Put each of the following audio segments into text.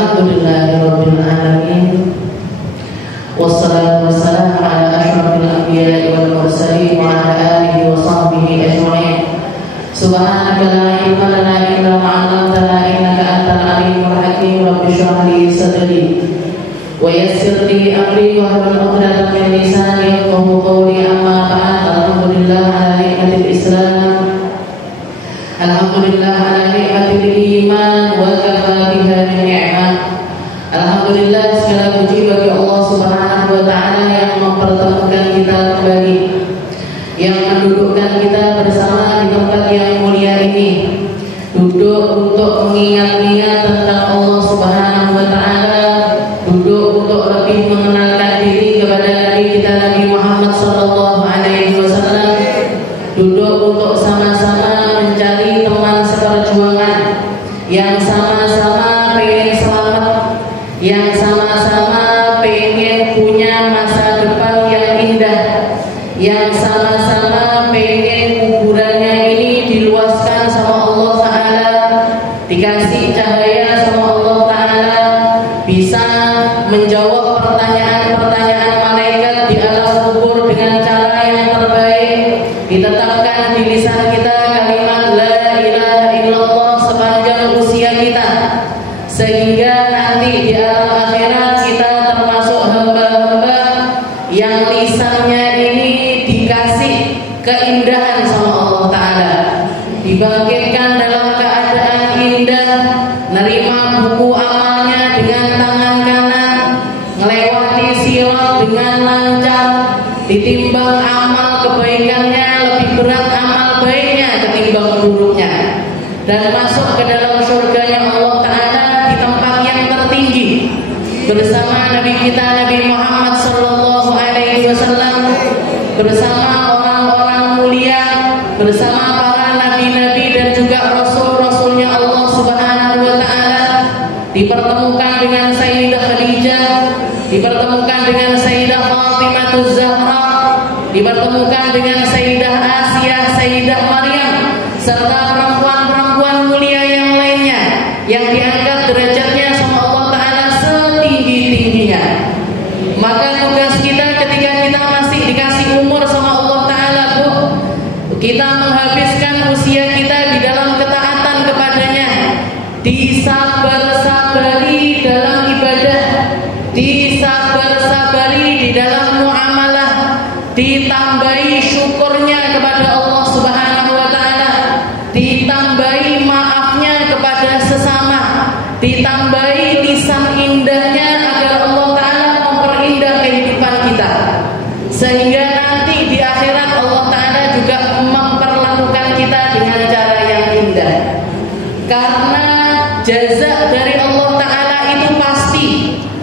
Alhamdulillahirabbil alamin. Wassalatu wassalamu ala asyrafil anbiya'i wal mursalin wa ala alihi wa sahbihi ajma'in. Subhanaka la ilma lana illa ma 'allamtana innaka antal alimul hakim. Rabbi shrah li sadri wa yassir li amri wahlul 'uqdatam min lisani yafqahu qawli. Amma ba'd. Alhamdulillah ala ni'matil Islam. Alhamdulillah ala ni'matil iman wa kafa biha min ni'mah. Alhamdulillah, segala puji bagi Allah Subhanahu wa ta'ala yang mempertemukan kita kembali, yang mendudukkan kita bersama di tempat yang mulia ini, duduk untuk mengingat-ingat tentang Allah Subhanahu wa ta'ala, duduk untuk lebih mengenalkan diri kepada Nabi kita Nabi Muhammad sallallahu alaihi wasallam, duduk untuk sama-sama mencari teman seperjuangan yang sama-sama pengen selamat, yang sama-sama pengen punya masa depan yang indah, yang sama-sama pengen kuburannya ini diluaskan sama Allah Ta'ala, dikasih cahaya sama Allah Ta'ala, bisa menjawab pertanyaan-pertanyaan malaikat di alam kubur dengan cara yang terbaik, ditetapkan di lisan kita kalimat la ilaha illallah sepanjang usia kita, sehingga nanti di alam akhirat kita termasuk hamba-hamba yang lisannya ini dikasih keindahan sama Allah Ta'ala, dibangkitkan dalam keadaan indah, nerima buku amalnya dengan tangan kanan, melewati sirat dengan lancar, ditimbang amal kebaikannya lebih berat amal baiknya ketimbang buruknya, dan masuk ke dalam surganya Allah Ta'ala di tempat yang tertinggi bersama Nabi kita Nabi Muhammad sallallahu alaihi wasallam, bersama orang-orang mulia, bersama para nabi-nabi dan juga rasul-rasulnya Allah Subhanahu wa ta'ala, dipertemukan dengan Sayyidah Khadijah, dipertemukan dengan Sayyidah Fatimah Zahra, dipertemukan dengan Sayyidah Asia, Sayyidah Maryam, serta perempuan-perempuan mulia yang lainnya yang diangkat derajatnya sama Allah Ta'ala setinggi-tingginya. Maka tugas kita ketika kita masih dikasih umur sama Allah Ta'ala, kita menghabiskan usia kita di dalam ketaatan kepadanya, disabar-sabari dalam ibadah, disabar-sabari di dalam muamalah, ditambahi syukurnya kepada Allah Subhanahu wa ta'ala, ditambahi maafnya kepada sesama, ditambahi lisan indahnya agar Allah Ta'ala memperindah kehidupan kita, sehingga nanti di akhirat Allah Ta'ala juga memperlakukan kita dengan cara yang indah. Karena jaza dari Allah Ta'ala itu pasti,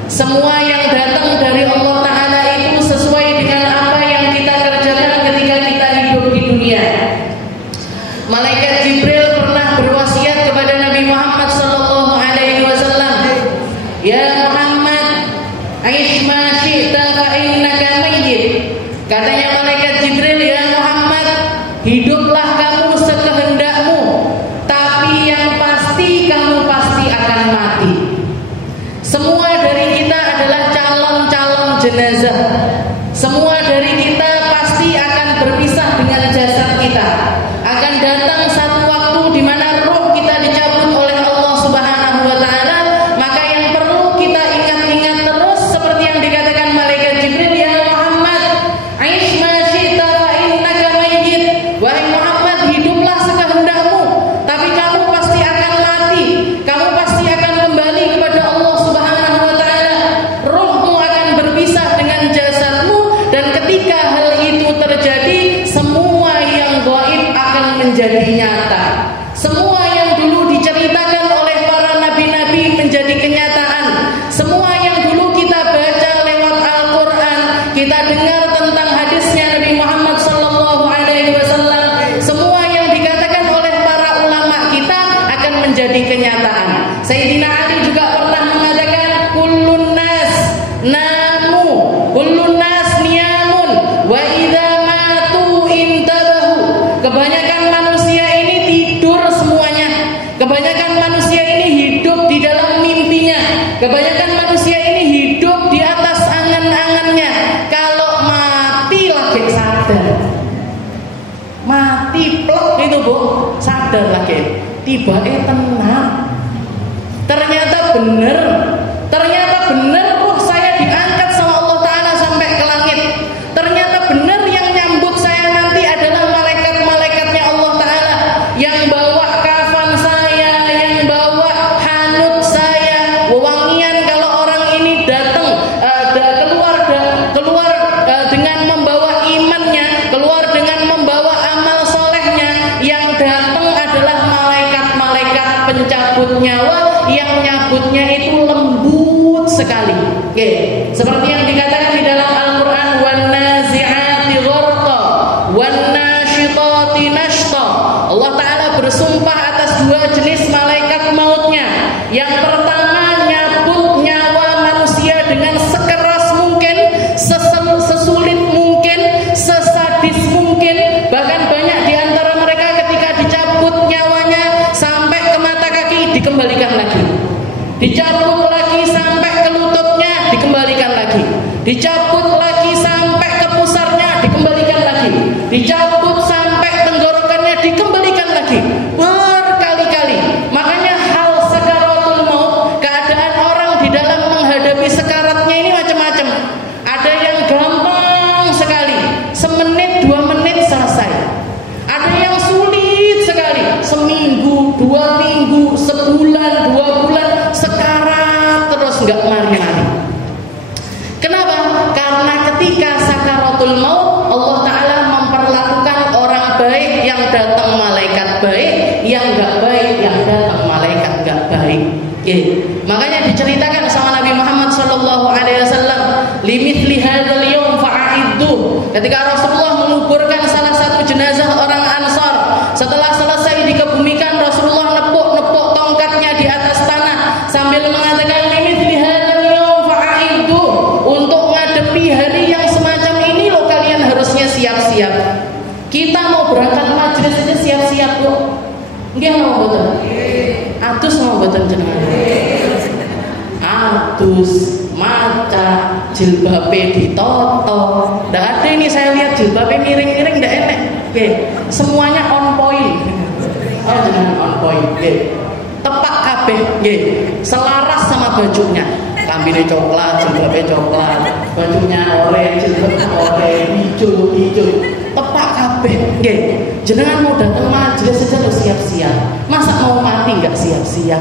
semua yang datang dari Allah Ta'ala itu sesuai dengan apa yang kita kerjakan ketika kita hidup di dunia. Malaikat Jibril pernah berwasiat kepada Nabi Muhammad sallallahu alaihi wasallam, "Ya Muhammad, aish ma syi'ta fa innaka mayyit." Katanya malaikat Jibril, "Ya Muhammad, hiduplah kamu sekehendakmu, tapi yang pasti kamu pasti akan mati." Semua dari kita adalah calon-calon jenazah. Semua dari kita pasti akan berpisah dengan jasad kita. Akan datang satu waktu di mana roh kita dicabut oleh Allah Subhanahu wa ta'ala. Maka yang perlu kita ingat-ingat terus seperti yang dikatakan malaikat Jibril, "Ya Muhammad, aish ma syi'ta fa innaka mayyit." Wahai Muhammad, hiduplah sekehendakmu, tapi kamu pasti akan mati. Kamu pasti akan kembali kepada Allah Subhanahu wa ta'ala. Rohmu akan berpisah dengan jasadmu, dan ketika kebanyakan manusia ini hidup di atas angan-angannya. Kalau mati lagi sadar, mati plok itu Bu, sadar lagi, tiba-tiba tenang. Ternyata benar ruh saya diangkat sama Allah Ta'ala sampai ke langit. Ternyata benar yang nyambut saya nanti adalah malaikat-malaikatnya Allah Ta'ala, yang bawa kafan saya, yang bawa hanut saya, wewangian kalau orang ini datang keluar dengan membawa imannya, keluar dengan membawa amal solehnya. Yang datang adalah malaikat-malaikat pencabut nyawa, yang nyabutnya itu lembut sekali. Oke, seperti yang dikatakan di dalam Al-Quran, wan nazi'ati gharqa wan nasyitati nashta. Allah Ta'ala bersumpah atas dua jenis malaikat mautnya. Yang pertama nyabut nyawa manusia dengan sekeras mungkin, sesulit mungkin, sesadis mungkin. Bahkan banyak di antara mereka ketika dicabut nyawanya sampai ke mata kaki dikembalikan lagi, dicabut lagi sampai ke lututnya dikembalikan lagi, dicabut lagi sampai ke pusarnya dikembalikan lagi, dicabut sampai tenggorokannya dikembalikan lagi, berkali-kali. Makanya hal sakaratul maut, keadaan orang di dalam menghadapi sekaratnya ini macam-macam. Ada yang gampang sekali, semenit 2 menit selesai. Ada yang sulit sekali, seminggu, 2 minggu, sebulan, 2 bulan, sekarat terus nggak mari-mari. Kenapa? Karena ketika sakaratul maut, Allah Ta'ala memperlakukan orang baik yang datang malaikat baik, yang nggak baik yang datang malaikat nggak baik. Makanya diceritakan sama Nabi Muhammad SAW, limithli hadzal yaum fa'iddu. Ketika Rasulullah menguburkan salah satu jenazah orang Ansar, setelah selesai dikebumikan, Rasulullah nepuk-nepuk tongkatnya di atas tanah sambil mengatakan, limithli hadzal yaum fa'iddu. Untuk ngadepi hari yang semacam ini loh kalian harusnya siap-siap. Kita mau berangkat majelis aja siap-siap kok. Nggih mau mboten? Atus mau mboten jenengan? Atus, maca, jilbabe ditoto. Ndak ada ini saya lihat jilbabe miring-miring ndak enek. Nggih, semuanya on point. Oh jenengan on point. Nggih. Tepak kabeh nggih, selaras sama bajunya. Kambine coklat, jilbabe coklat, bajunya oranye, jilbabe oranye, hijau. Tepak kabeh nggih. Jenengan mau datang majelis saja harus siap-siap. Masa mau mati enggak siap-siap?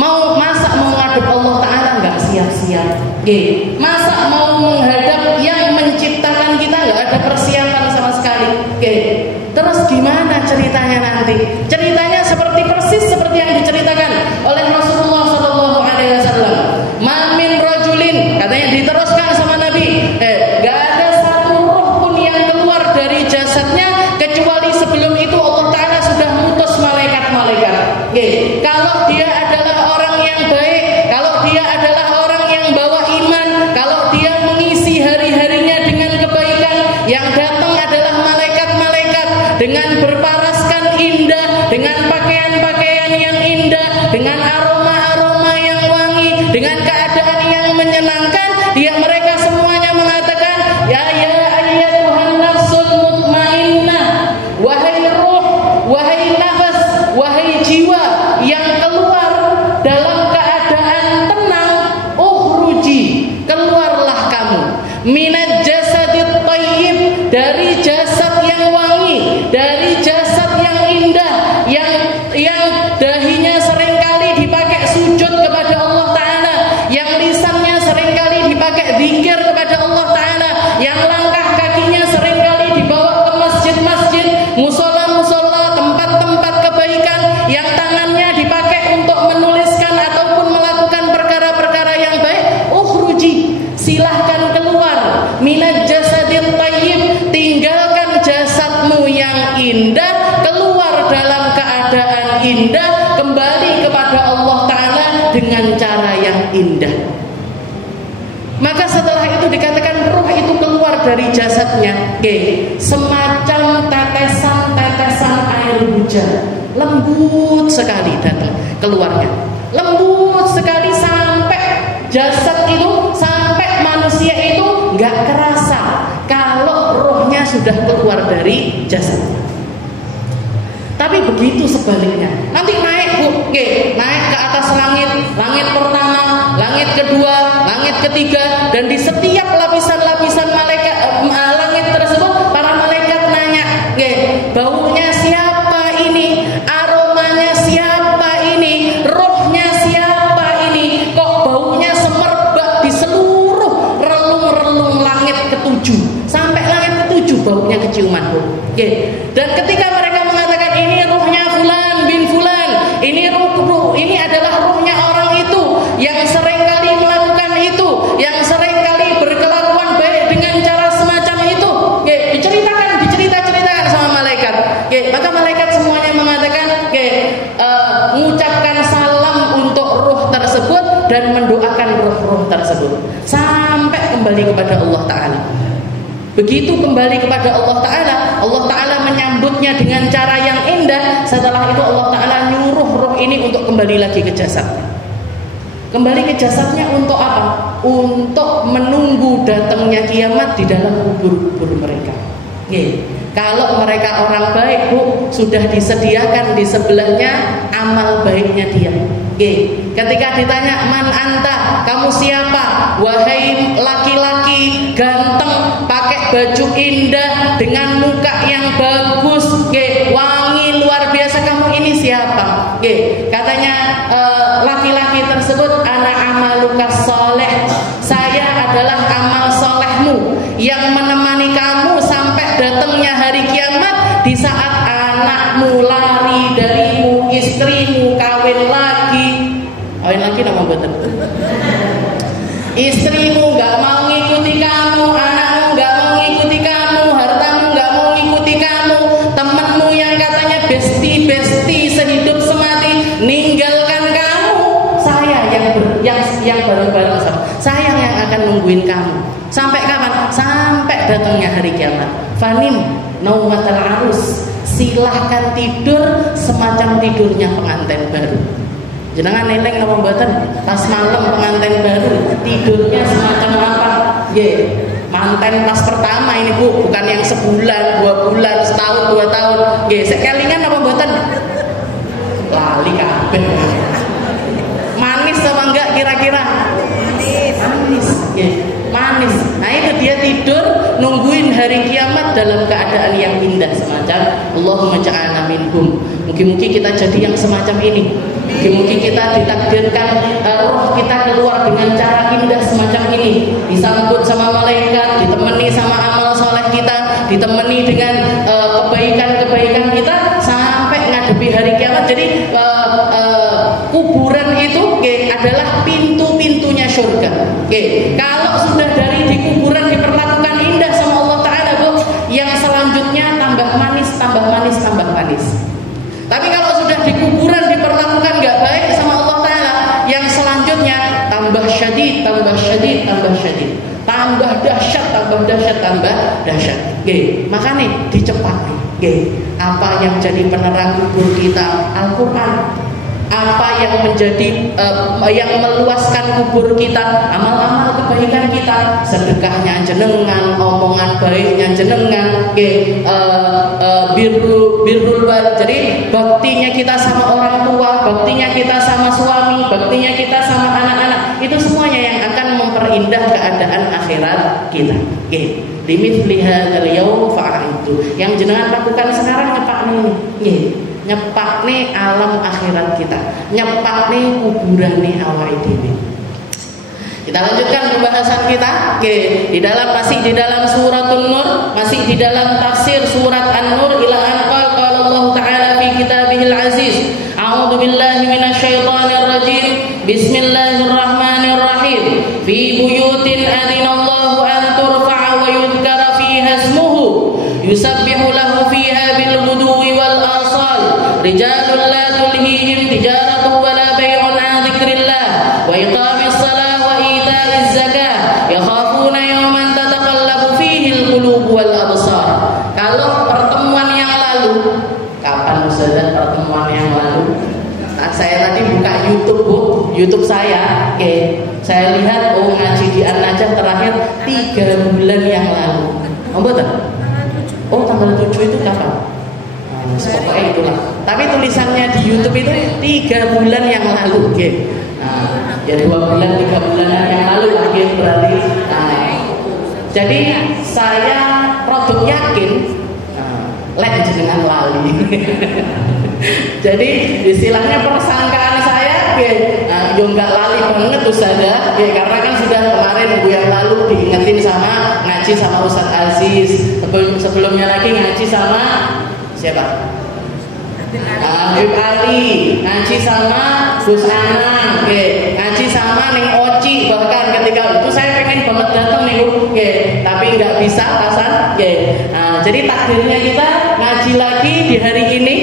Masa mau ngadep Allah Ta'ala enggak siap-siap? Nggih. Masa mau menghadap yang menciptakan kita enggak ada persiapan sama sekali? Nggih. Terus gimana ceritanya nanti? Ceritanya persis seperti yang diceritakan oleh Rasulullah SAW. Mamin rajulin, katanya diteruskan sama Nabi, gak ada satu roh pun yang keluar dari jasadnya kecuali sebelum itu Allah Ta'ala sudah mutus malaikat-malaikat. Kalau dia adalah orang yang baik, kalau dia adalah orang yang bawa iman, kalau dia mengisi hari-harinya dengan kebaikan, yang datang adalah malaikat-malaikat dengan berparaskan indah, dengan pakaian-pakaian yang indah, dengan aroma-aroma yang wangi, dengan keadaan yang menyenangkan. Mereka semuanya mengatakan, ya ayyatuhan nafsul mutmainnah, wahai ruh, wahai nafas, wahai jiwa yang keluar dalam keadaan tenang, ukhruji, keluarlah kamu, minaj jasadit thayyib, dari jasad yang wangi, dari jasad yang indah, yang dahinya seringkali dipakai sujud kepada Allah Ta'ala, yang lisannya seringkali dipakai zikir kepada Allah Ta'ala, yang langkah kakinya seringkali dibawa ke masjid-masjid, musola-musola, tempat-tempat kebaikan, yang tangannya dipakai untuk menuliskan ataupun melakukan perkara-perkara yang baik. Ukhruji, silahkan keluar, minaj jasadil thayyib, tinggalkan jasadmu yang indah, keluar dalam keadaan indah, kembali kepada Allah Ta'ala dengan cara yang indah. Maka setelah itu dikatakan ruh itu keluar dari jasadnya, semacam tetesan-tetesan air hujan, lembut sekali datang keluarnya, lembut sekali sampai Jasad itu sampai manusia itu nggak kerasa kalau rohnya sudah keluar dari jasad. Tapi begitu sebaliknya, nanti naik Bu, naik ke atas langit, langit pertama, langit kedua, langit ketiga, dan di setiap lapisan-lapisan malaikat langit tersebut, para malaikat nanya, baunya siapa ini, aromanya siapa ini, rohnya siapa ini, kok baunya semerbak di seluruh relung-relung langit ketujuh, sampai langit ketujuh baunya keciuman Bu. Dan ketika mereka mengatakan ini ruhnya fulan bin fulan, ini ini adalah ruhnya orang itu yang seringkali melakukan itu, yang seringkali berkelakuan baik dengan cara semacam itu, diceritakan sama malaikat. Maka malaikat semuanya mengatakan, mengucapkan salam untuk ruh tersebut dan mendoakan ruh tersebut sampai kembali kepada Allah Ta'ala. Begitu kembali kepada Allah Ta'ala menyambutnya dengan cara yang indah. Setelah itu Allah Ta'ala nyuruh roh ini untuk kembali lagi ke jasadnya. Kembali ke jasadnya untuk apa? Untuk menunggu datangnya kiamat di dalam kubur-kubur mereka. Kalau mereka orang baik Bu, sudah disediakan di sebelahnya amal baiknya dia. Ketika ditanya man anta, kamu siapa? Wahai laki-laki ganteng, pakai baju indah, dengan muka yang bagus, wangi luar biasa, kamu ini siapa? Katanya laki-laki tersebut, ana amaluka soleh, saya adalah amal solehmu yang menemani kamu sampai datangnya hari kiamat, di saat anakmu lari darimu, istrimu kawin lagi nama betul. Istrimu nggak mau ngikuti kamu, anakmu nggak mau ngikuti kamu, hartamu nggak mau ngikuti kamu, temanmu yang katanya besti sehidup semati ninggalkan kamu, saya yang bareng-bareng sama saya yang akan nungguin kamu. Sampai kapan? Sampai datangnya hari kiamat. Fanim naumatal arus, silahkan tidur semacam tidurnya pengantin baru. Jenengan neleng napa mboten? Pas malam pengantin baru tidurnya semacam apa? Manten pas pertama ini Bu, bukan yang sebulan, 2 bulan, setahun, 2 tahun. Sekelingan apa mboten? Lali kabeh. Manis apa enggak kira-kira? Manis. Manis. Nah itu dia tidur nungguin hari kiamat dalam keadaan yang indah semacam Allahumma ja'alna minhum. Mungkin kita jadi yang semacam ini. Mungkin kita ditakdirkan roh kita keluar dengan cara indah semacam ini, disambut sama malaikat, ditemani sama amal soleh kita, ditemani dengan kebaikan-kebaikan kita sampai ngadepi hari kiamat. Jadi kuburan itu adalah pintu-pintunya surga. Kalau sudah dari di kuburan diperlakukan indah sama Allah Ta'ala Bu, yang selanjutnya tambah manis. Tapi kalau sudah di kuburan diperlakukan gak baik sama Allah Ta'ala, yang selanjutnya tambah syadid, tambah dahsyat. Makanya dicepat. Apa yang jadi penerang kubur kita? Al-Quran. Apa yang menjadi yang meluaskan kubur kita? Amal-amal kebaikan kita, sedekahnya jenengan, omongan baiknya jenengan, birrul wal. Jadi baktinya kita sama orang tua, baktinya kita sama suami, baktinya kita sama anak-anak, itu semuanya yang akan memperindah keadaan akhirat kita. Limithli hadzal yaum fa'aitu. Yang jenengan lakukan sekarang nyepak nih alam akhirat kita, nyepak nih kuburan nih awal dhewe. Kita lanjutkan pembahasan kita. Masih di dalam suratul Nur, masih di dalam tafsir surat An-Nur, ila an qala Allah Ta'ala fi kitabihil aziz. A'udzu billahi minasyaitonir rajim. Bismillahirrahmanirrahim. Fi buyutin adzinallahu an turfa'a wa yudhkara fiha ismuhu yusabbihu lahu fiha bil ghuduwi wal asal. Rijalun la tulhihim tijaratu wa la bay'un 'an dzikrillah wa iqamis shalah wa ita'iz zakah yakhafuna yawman tataqallabu fihi al-qulub wal absar. Kalau pertemuan yang lalu, kapan Ustaz pertemuan yang lalu? Saya tadi buka YouTube Bu, YouTube saya, saya lihat ngaji di An-Najah terakhir 3 bulan yang lalu. Betul? Tanggal 7 itu kapan? Pokoknya itulah. Tapi tulisannya di YouTube itu 3 bulan yang lalu, ya 2 bulan 3 bulan yang lalu berarti. Jadi saya produk yakin lek jenengan lali. Jadi istilahnya persangkaan saya yo enggak lali banget Ustazah, karena kan sudah kemarin minggu yang lalu diingetin sama ngaji sama Ustaz Aziz, sebelumnya lagi ngaji sama siapa? Habib Ali, ngaji sama Gus Anang, ngaji sama Neng Oci, bahkan ketika itu saya pengen banget datang nih, tapi nggak bisa Hasan, jadi takdirnya kita ngaji lagi di hari ini,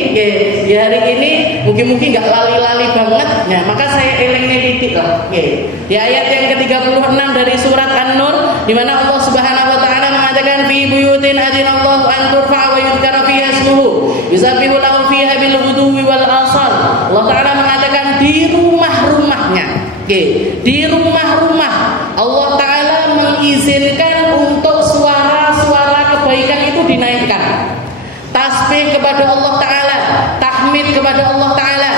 di hari ini mungkin nggak lali-lali banget, maka saya elengnya titik lah, di ayat yang ke-36 dari surat An-Nur, di mana Allah Subhanahu Wa Taala mengatakan fi buyutin adzinallahu an turfa wa yudhkara fiha ismuhu yusabbihu lahu fiha bil ghuduwi wal asal. Allah Taala mengatakan di rumah-rumahnya, di rumah-rumah Allah Taala mengizinkan untuk suara-suara kebaikan itu dinaikkan. Tasbih kepada Allah Taala, tahmid kepada Allah Taala,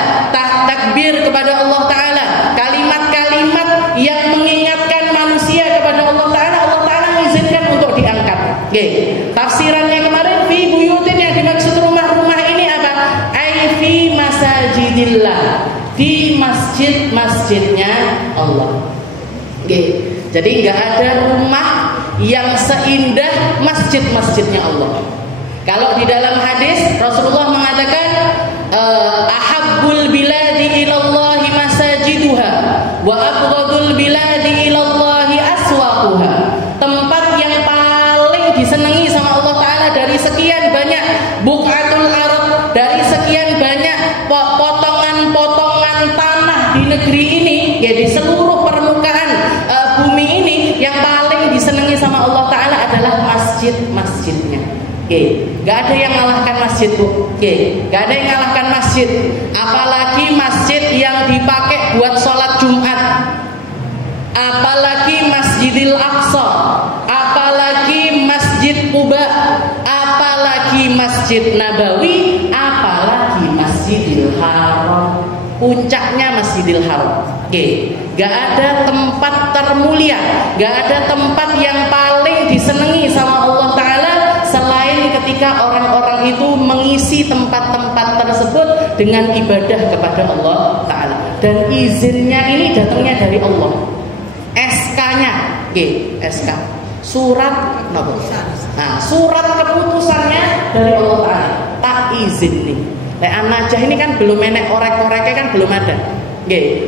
takbir kepada Allah Taala, kalimat-kalimat yang mengingatkan manusia kepada Allah Taala, Allah Taala mengizinkan untuk diangkat. Tafsirannya kemarin fi buyutin, yang dimaksud rumah-rumah ini apa? Ai fi masajidillah, di masjid-masjidnya Allah. Jadi nggak ada rumah yang seindah masjid-masjidnya Allah. Kalau di dalam hadis Rasulullah mengatakan ahabbul biladi ilallahi masajiduha wa abghadul biladi ilallahi aswaquha. Tempat yang paling disenangi sama Allah Taala dari sekian banyak buqatul ardh, dari sekian banyak potongan-potongan tanah di negeri ini, di seluruh permukaan bumi ini, yang paling disenangi sama Allah Taala adalah masjid-masjidnya. Gak ada yang ngalahkan masjid, Bu. Gak ada yang ngalahkan masjid. Apalagi masjid yang dipakai buat sholat Jumat, apalagi Masjidil Aqsa, apalagi Masjid Quba, apalagi Masjid Nabawi, apalagi Masjidil Haram. Puncaknya Masjidil Haram. Gak ada tempat termulia, gak ada tempat yang paling disenangi sama Allah Ta'ala selain ketika orang-orang itu mengisi tempat-tempat tersebut dengan ibadah kepada Allah Ta'ala. Dan izinnya ini datangnya dari Allah. SK-nya, SK, surat surat keputusannya dari Allah Ta'ala. Tak izin nih. An-Najah ini kan belum enek, orek-oreknya kan belum ada.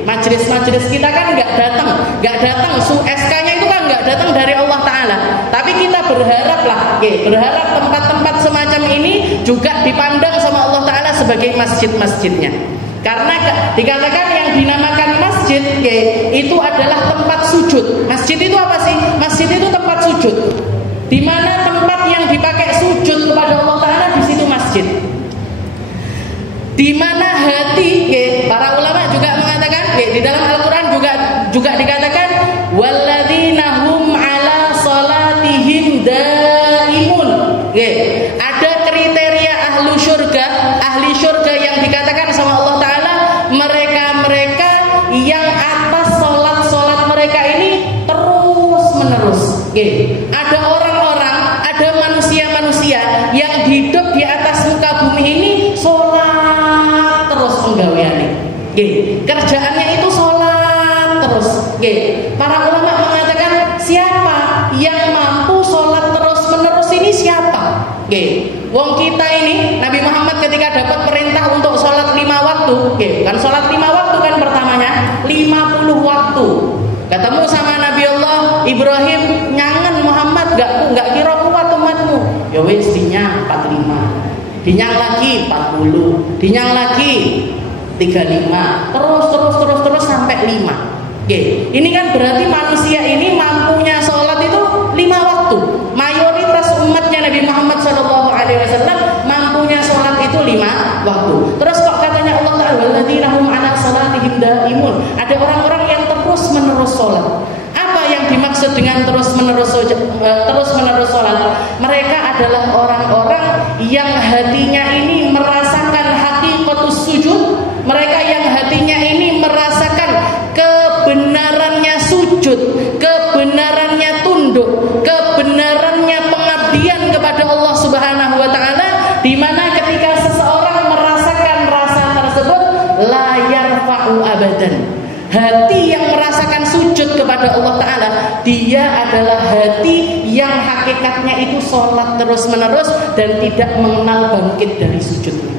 Majelis-majelis kita kan nggak datang. SK-nya itu kan nggak datang dari Allah Ta'ala. Tapi kita berharap lah, berharap tempat-tempat semacam ini juga dipandang sama Allah Ta'ala sebagai masjid-masjidnya. Karena dikatakan yang dinamakan masjid, itu adalah tempat sujud. Masjid itu apa sih? Masjid itu tempat sujud. Di mana tempat yang dipakai sujud kepada Allah Ta'ala, di situ masjid. Di mana hati, para ulama juga mengatakan, di dalam Al-Quran juga dikatakan walladzina hum ala salatihim daimun. Ada kriteria ahli syurga yang dikatakan sama Allah Ta'ala, mereka yang atas salat mereka ini terus menerus. Ada orang-orang, ada manusia-manusia yang hidup di atas muka bumi ini sholat terus penggaweane. Kerjaannya itu sholat terus. Para ulama mengatakan siapa yang mampu sholat terus menerus ini siapa? Wong kita ini, Nabi Muhammad ketika dapat perintah untuk sholat 5 waktu, kan sholat 5 waktu kan pertamanya 50 waktu. Ketemu sama Nabi Allah Ibrahim, nyangen Muhammad, gak kira kuat umatmu. Ya wis dinyang 45, dinyang lagi 40, dinyang lagi 35, terus sampai 5. Ini kan berarti manusia ini mampunya sholat itu 5 waktu. Mayoritas umatnya Nabi Muhammad SAW mampunya sholat itu 5 waktu. Terus kok katanya Allah Ta'ala walladzina hum ala salatihim daimun. Ada orang adalah orang-orang yang hatinya ini merasakan hakikatus sujud, mereka yang hatinya ini merasakan kebenarannya sujud, kebenarannya tunduk, kebenarannya pengabdian kepada Allah Subhanahu wa taala, di mana ketika seseorang merasakan rasa tersebut la yarfa'u abadan. Hati yang merasakan sujud kepada Allah Ta'ala, dia adalah hati yang hakikatnya itu sholat terus menerus dan tidak mengenal bangkit dari sujudnya.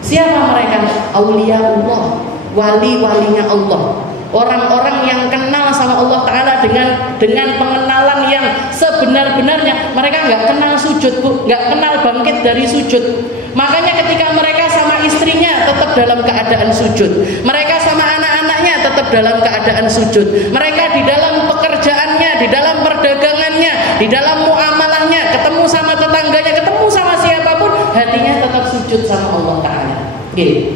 Siapa mereka? Aulia Allah, wali-walinya Allah, orang-orang yang kenal sama Allah Ta'ala dengan pengenalan yang sebenar-benarnya. Mereka nggak kenal sujud, nggak kenal bangkit dari sujud. Makanya ketika mereka sama istrinya tetap dalam keadaan sujud, mereka sama anak-anaknya tetap dalam keadaan sujud, mereka di dalam pekerjaannya, di dalam perdagangannya, di dalam muamalahnya, ketemu sama tetangganya, ketemu sama siapapun, hatinya tetap sujud sama Allah Ta'ala.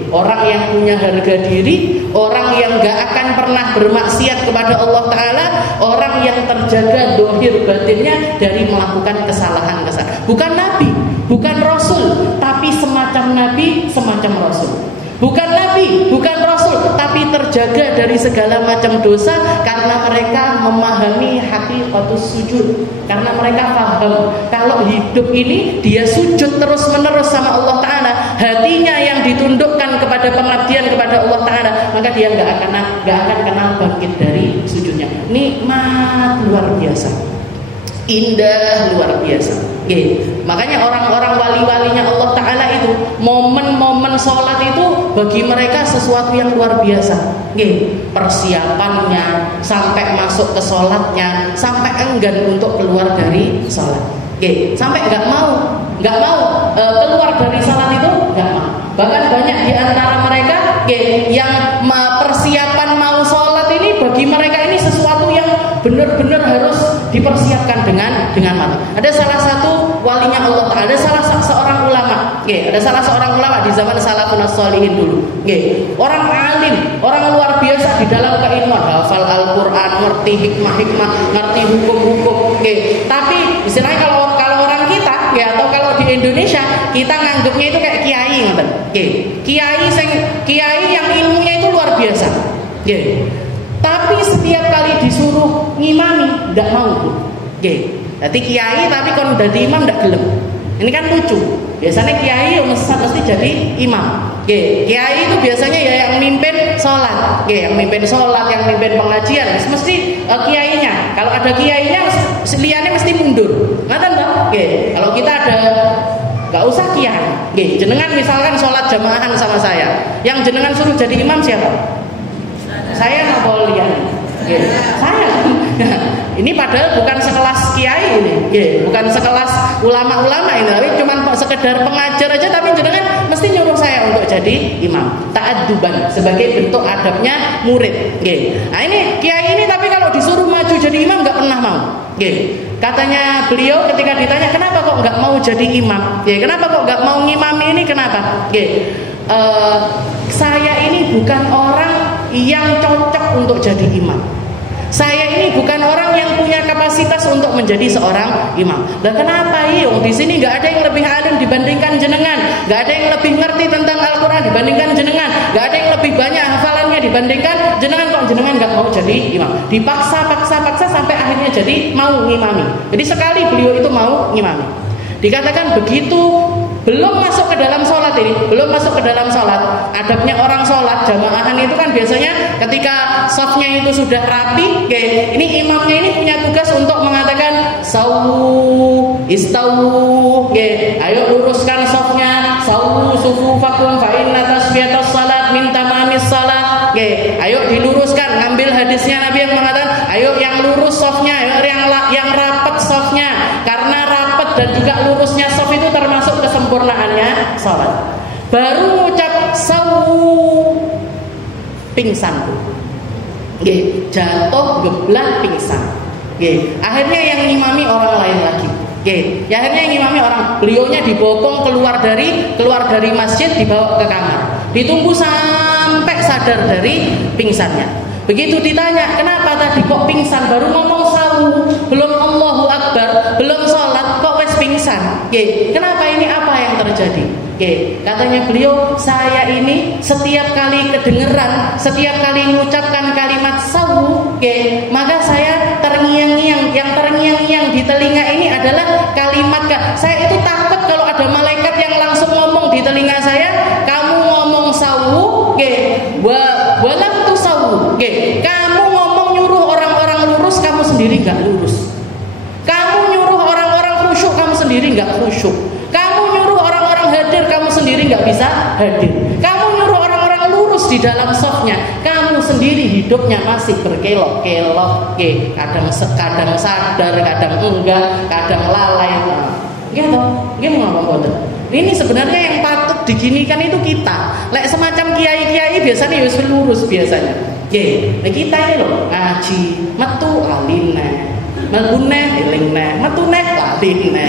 Orang yang punya harga diri, orang yang gak akan pernah bermaksiat kepada Allah Ta'ala, orang yang terjaga dohir batinnya dari melakukan kesalahan-kesalahan. Bukan Nabi, bukan Rasul, tapi semacam Nabi, semacam Rasul. Bukan Nabi, bukan Rasul, tapi terjaga dari segala macam dosa karena mereka memahami hakikatus sujud. Karena mereka paham kalau hidup ini dia sujud terus menerus sama Allah Ta'ala, hatinya yang ditundukkan kepada pengabdian kepada Allah Ta'ala, maka dia nggak akan kenal bangkit dari sujudnya. Nikmat luar biasa, indah luar biasa. Makanya orang-orang wali-walinya Allah Ta'ala itu, momen-momen sholat itu bagi mereka sesuatu yang luar biasa. Persiapannya sampai masuk ke sholatnya, sampai enggan untuk keluar dari sholat, sampai nggak mau keluar dari sholat itu, nggak mau. Bahkan banyak di antara mereka yang persiapan mau sholat ini bagi mereka ini sesuatu yang benar-benar harus dipersiapkan dengan matang. Ada salah satu walinya Allah Ta'ala, ada salah seorang ulama, ada salah seorang ulama di zaman salafun sholihin dulu, orang alim, orang luar biasa di dalam keilmuan, hafal Al-Quran, ngerti hikmah-hikmah, ngerti hukum-hukum. Tapi istilahnya kalau orang kita, atau kalau di Indonesia kita nganggapnya itu kayak kiai, ngoten. Kiai yang ilmunya itu luar biasa. Tapi setiap kali disuruh ngimami nggak mau. Jadi kiai tapi kon dadi imam nggak gelem. Ini kan lucu. Biasanya kiai mesti jadi imam. Kiai itu biasanya ya yang mimpin sholat, yang mimpin pengajian, mesti kiainya. Kalau ada kiainya, liane mesti mundur. Ngaten toh? Kalau kita ada, nggak usah kiai. Jenengan misalkan sholat jamaahan sama saya, yang jenengan suruh jadi imam siapa? Saya nggak boleh lihat. Saya. Ini padahal bukan sekelas kiai ini, bukan sekelas ulama-ulama ini, tapi cuma sekedar pengajar aja, tapi jenengan mesti nyuruh saya untuk jadi imam. Ta'adduban, sebagai bentuk adabnya murid. Nah ini kiai ini, tapi kalau disuruh maju jadi imam nggak pernah mau. Katanya beliau ketika ditanya kenapa kok nggak mau jadi imam, kenapa kok nggak mau ngimami ini, kenapa? Saya ini bukan orang yang cocok untuk jadi imam. Saya ini bukan orang yang punya kapasitas untuk menjadi seorang imam. Lah kenapa di sini nggak ada yang lebih alim dibandingkan jenengan, nggak ada yang lebih ngerti tentang Al-Quran dibandingkan jenengan, nggak ada yang lebih banyak hafalannya dibandingkan jenengan, kok jenengan nggak mau jadi imam? Dipaksa sampai akhirnya jadi mau ngimami. Jadi sekali beliau itu mau ngimami. Dikatakan begitu belum masuk ke dalam sholat ini, adabnya orang sholat jamaahan itu kan biasanya ketika shafnya itu sudah rapi, ini imamnya ini punya tugas untuk mengatakan sawu istawu, ayo luruskan shafnya, sawu sufufakum fa inna tasbiyatas salat min tamamis salat, ayo diluruskan. Ngambil hadisnya Nabi yang mengatakan ayo yang lurus shafnya, yang rapat shafnya, karena rapat dan juga lurusnya shaf itu termasuk kesempurnaannya sholat. Baru ngucap sawu, pingsan, jatuh geblak pingsan. Akhirnya yang ngimami orang lain lagi. Akhirnya yang ngimami beliaunya dibopong keluar dari masjid, dibawa ke kamar, ditunggu sampai sadar dari pingsannya. Begitu ditanya kenapa tadi kok pingsan, baru ngomong sawu, belum Allahu Akbar, belum sholat kok wes pingsan. pingsan. Kenapa ini, apa yang terjadi? Katanya beliau, saya ini setiap kali kedengeran, setiap kali mengucapkan kalimat sawu, maka saya terngiang-ngiang. Yang terngiang-ngiang di telinga ini adalah kalimat, saya itu takut kalau ada malaikat yang langsung ngomong di telinga saya, kamu ngomong sawu, walam tu sawu, kamu ngomong nyuruh orang-orang lurus, kamu sendiri nggak lurus. Kamu nyuruh orang-orang khusyuk, kamu sendiri nggak khusyuk. Kamu nyuruh orang-orang hadir, kamu sendiri nggak bisa hadir. Kamu nyuruh orang-orang lurus di dalam softnya, kamu sendiri hidupnya masih berkelok-kelok. Kadang sadar, kadang enggak, kadang lalai. Gitu, ngomong boten. Ini sebenarnya yang patut diginikan itu kita. Lek semacam kiai-kiai biasanya wis lurus biasanya. Nah kita ini loh ngaji, metu aline, metune elingne, metune laline.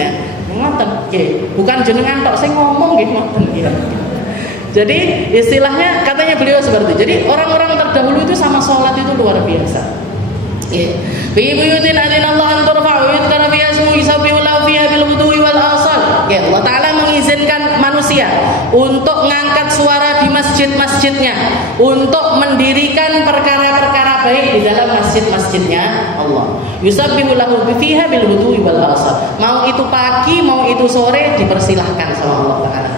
Ngoten nggih, bukan jenengan tok sing ngomong nggih ngoten nggih. Jadi istilahnya katanya beliau seperti itu. Jadi orang-orang terdahulu itu sama sholat itu luar biasa. Fi buyutin adinallahu an turfa'u yudhkara fiha ismuhu yusabbihu lahu fiha bil ghudwi wal asal. Allah Ta'ala mengizinkan manusia untuk mengangkat suara di masjid-masjidnya, untuk mendirikan perkara-perkara baik di dalam masjid-masjidnya Allah. Yusabbihu lahu fiha bil ghudwi wal asal. Mau itu pagi, mau itu sore, dipersilahkan sama Allah Ta'ala.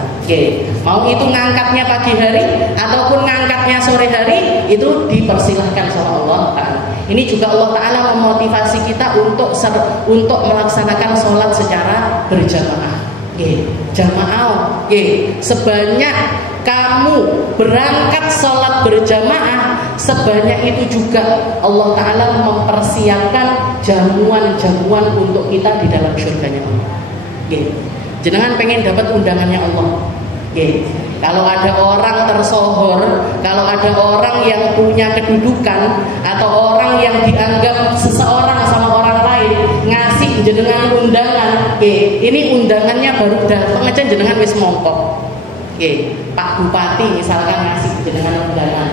Mau itu ngangkatnya pagi hari ataupun ngangkatnya sore hari, itu dipersilahkan sama Allah Ta'ala. Ini juga Allah Ta'ala memotivasi kita untuk melaksanakan sholat secara berjamaah. Jamaah, sebanyak kamu berangkat sholat berjamaah, sebanyak itu juga Allah Ta'ala mempersiapkan jamuan-jamuan untuk kita di dalam surganya Allah. Jenengan pengen dapat undangannya Allah. Kalau ada orang tersohor, kalau ada orang yang punya kedudukan, atau orang yang dianggap seseorang sama orang lain ngasih jenengan undangan, ini undangannya baru datang aja jenengan wis mongkok. Pak Bupati misalkan ngasih jenengan undangan,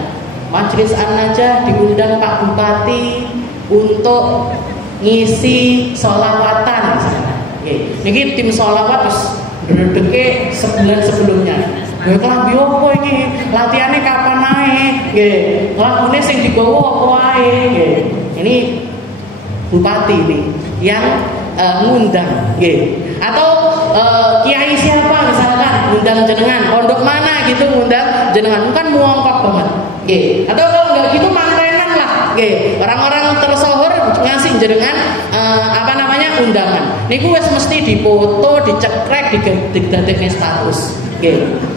Majelis An-Najah diundang Pak Bupati untuk ngisi sholawatan misalkan. Niki tim sholawat terus dredeke sebulan sebelumnya. Kelambi opo iki? Latihannya kapan naik? Lagune sing digawa apa wae? Ini bupati ini yang ngundang, atau kiai siapa misalkan ngundang jenengan, pondok mana gitu ngundang jenengan, kan muangkok banget. Atau kalau enggak gitu mantenan lah. Orang-orang tersohor ngasih jenengan undangan. Niku wis mesti dipoto, dicekrek, didadekne status.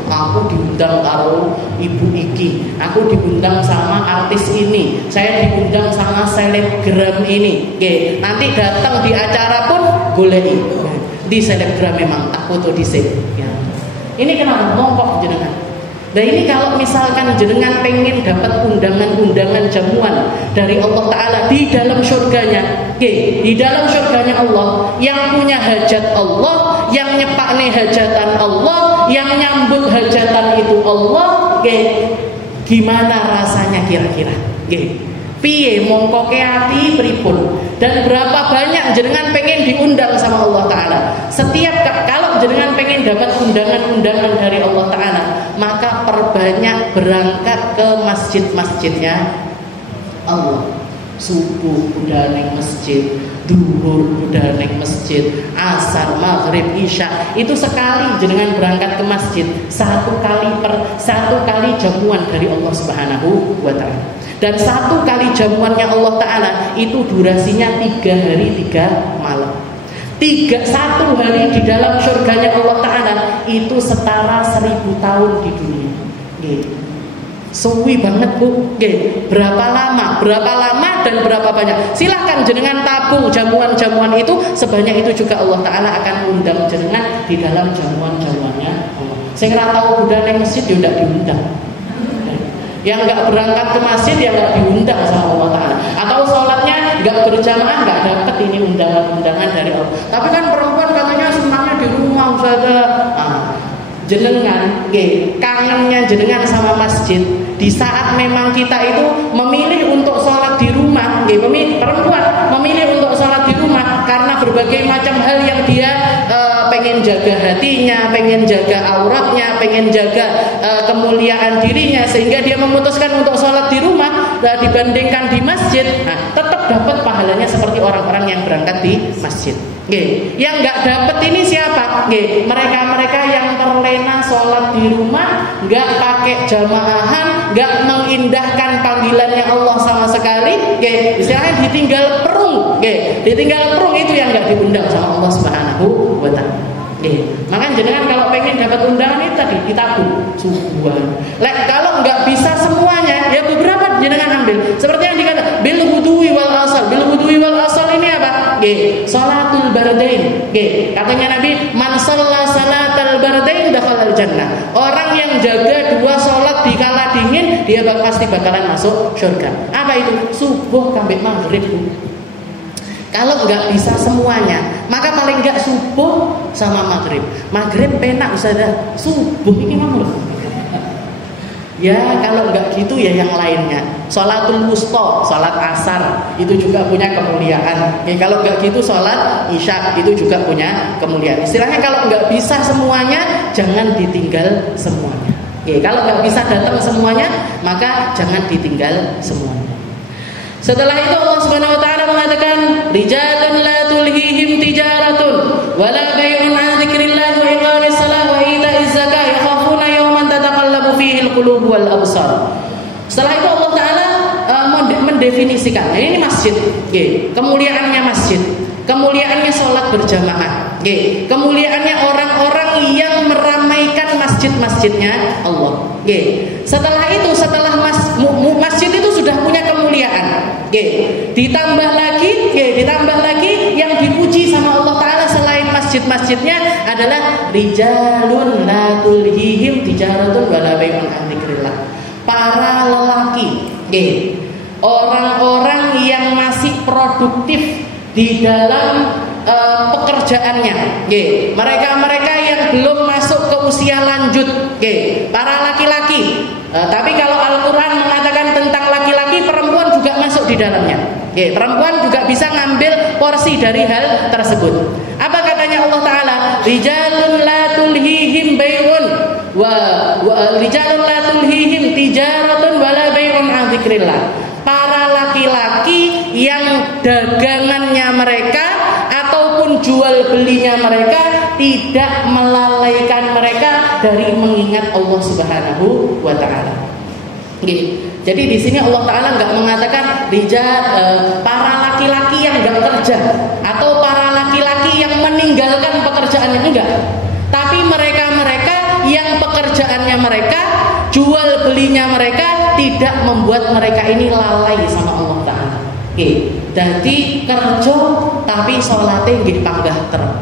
Aku diundang karo ibu iki, aku diundang sama artis ini, saya diundang sama selebgram ini. Nanti datang di acara pun goleki. Di selebgram memang tak foto dhisik. Ini kenapa mongkok jenengan? Nah ini kalau misalkan jenengan pengen dapat undangan-undangan jamuan dari Allah Ta'ala di dalam surganya, di dalam surganya Allah, yang punya hajat Allah, yang nyepakne hajatan Allah, yang nyambut hajatan itu Allah, gimana rasanya kira-kira? Piye mongkoke ati pripun? Dan berapa banyak jenengan pengen diundang sama Allah Ta'ala? Setiap kalau jenengan pengen dapat undangan-undangan dari Allah Ta'ala, maka perbanyak berangkat ke masjid-masjidnya Allah. Subuh udah neng masjid, duhur udah neng masjid, asar, maghrib, isya, itu sekali jenengan berangkat ke masjid, satu kali jamuan dari Allah Subhanahu wa Ta'ala. Dan satu kali jamuannya Allah Ta'ala itu durasinya 3 hari 3 malam. 1 hari di dalam surganya Allah Ta'ala itu setara 1000 tahun di dunia. Suwi banget bu. Berapa lama dan berapa banyak. Silahkan jenengan tabung jamuan-jamuan itu, sebanyak itu juga Allah Ta'ala akan undang jenengan di dalam jamuan-jamuannya Allah. Saya nggak tahu udah neng masjid ya udah diundang. Yang nggak berangkat ke masjid ya nggak diundang sama Allah Ta'ala. Atau sholatnya nggak berjamaah, nggak dapat ini undangan-undangan dari Allah. Tapi kan perempuan katanya senangnya di rumah saja. Jenengan, kangennya jenengan sama masjid. Di saat memang kita itu memilih untuk sholat di rumah, perempuan memilih untuk sholat di rumah karena berbagai macam hal yang dia pengen jaga hatinya, pengen jaga auratnya, pengen jaga kemuliaan dirinya, sehingga dia memutuskan untuk sholat di rumah dibandingkan di masjid, nah, tetap dapat pahalanya seperti orang-orang yang berangkat di masjid. Yang nggak dapat ini siapa? Mereka-mereka yang terlena sholat di rumah, nggak pakai jamaahan, nggak mengindahkan panggilannya Allah sama sekali. Istilahnya ditinggal perung. Ditinggal perung itu yang nggak diundang sama Allah Subhanahu wa Ta'ala. Maka jenengan kalau pengen dapat undangan itu tadi ditabung subuhan. Kalau nggak bisa semuanya, ya beberapa jenengan ambil. Seperti yang dikatakan bil hudwi wal asal. Bil hudwi wal asal ini apa? Salatul bardain. Katanya Nabi, man shalla salatal bardain dakhalal jannah. Orang yang jaga 2 salat di kala dingin, dia pasti bakalan masuk surga. Apa itu? Subuh sampai maghrib. Kalau nggak bisa semuanya, maka paling nggak subuh sama maghrib. Maghrib penak Ustazah, subuh ini mau. Ya kalau nggak gitu ya yang lainnya. Sholatul wusta, sholat asar itu juga punya kemuliaan. Kalau nggak gitu sholat isya itu juga punya kemuliaan. Istilahnya kalau nggak bisa semuanya, jangan ditinggal semuanya. Kalau nggak bisa datang semuanya, maka jangan ditinggal semuanya. Setelah itu Allah Subhanahu wa Ta'ala mengatakan, rijalun la tulhihim tijaratun wala bai'un 'an dzikrillah wa iqamis shalah wa ita'iz zakah yakhafuna yawman tataqallabu fihi al-qulub wal absar. Setelah itu Allah Ta'ala mendefinisikan, ini masjid, kemuliaannya masjid, kemuliaannya sholat berjamaah, kemuliaannya orang-orang yang meramaikan masjid-masjidnya Allah. Setelah itu, setelah masjid itu sudah punya kemuliaan, ditambah lagi yang dipuji sama Allah Ta'ala selain masjid-masjidnya adalah rijalun la tulhihim tijaratun wala bai'un 'an dzikrillah. Para lelaki, orang-orang yang masih produktif di dalam pekerjaannya, mereka-mereka yang belum masuk ke usia lanjut, para laki-laki. Tapi kalau Al-Quran mengatakan tentang laki-laki, perempuan juga masuk di dalamnya. Perempuan juga bisa ngambil porsi dari hal tersebut. Apa katanya Allah Ta'ala? Rijalun la tulhihim bai'un wa rijalun la tulhihim tijaratun wala bai'un 'an dzikrillah. Para laki-laki yang dagangannya mereka ataupun jual belinya mereka tidak melalaikan mereka dari mengingat Allah Subhanahu wa Ta'ala. Jadi di sini Allah Ta'ala nggak mengatakan para laki-laki yang nggak kerja atau para laki-laki yang meninggalkan pekerjaannya, enggak. Tapi mereka-mereka yang pekerjaannya mereka, jual belinya mereka tidak membuat mereka ini lalai sama Allah Ta'ala. Jadi kerja tapi sholatnya nggih panggah terus.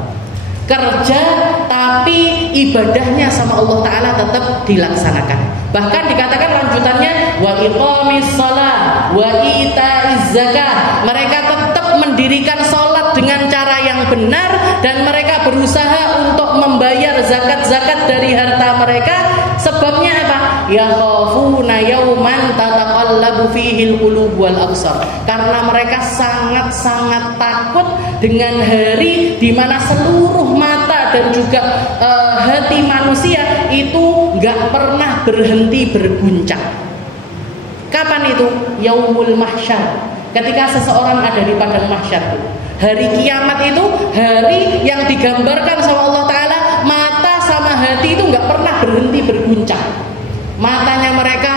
Kerja tapi ibadahnya sama Allah Ta'ala tetap dilaksanakan. Bahkan dikatakan lanjutannya wa iqamis shalah wa itaiz zakah. Mereka tetap mendirikan sholat dengan cara yang benar dan mereka berusaha untuk membayar zakat-zakat dari harta mereka. Sebabnya apa? Yakhafuna yawman tataqallabu fihi al-qulub wal absar. Karena mereka sangat-sangat takut dengan hari di mana seluruh mata dan juga hati manusia itu enggak pernah berhenti berguncang. Kapan itu? Yaumul mahsyar. Ketika seseorang ada di padang mahsyar. Hari kiamat itu hari yang digambarkan sama Allah Ta'ala, mata sama hati itu nggak pernah berhenti berguncang. Matanya mereka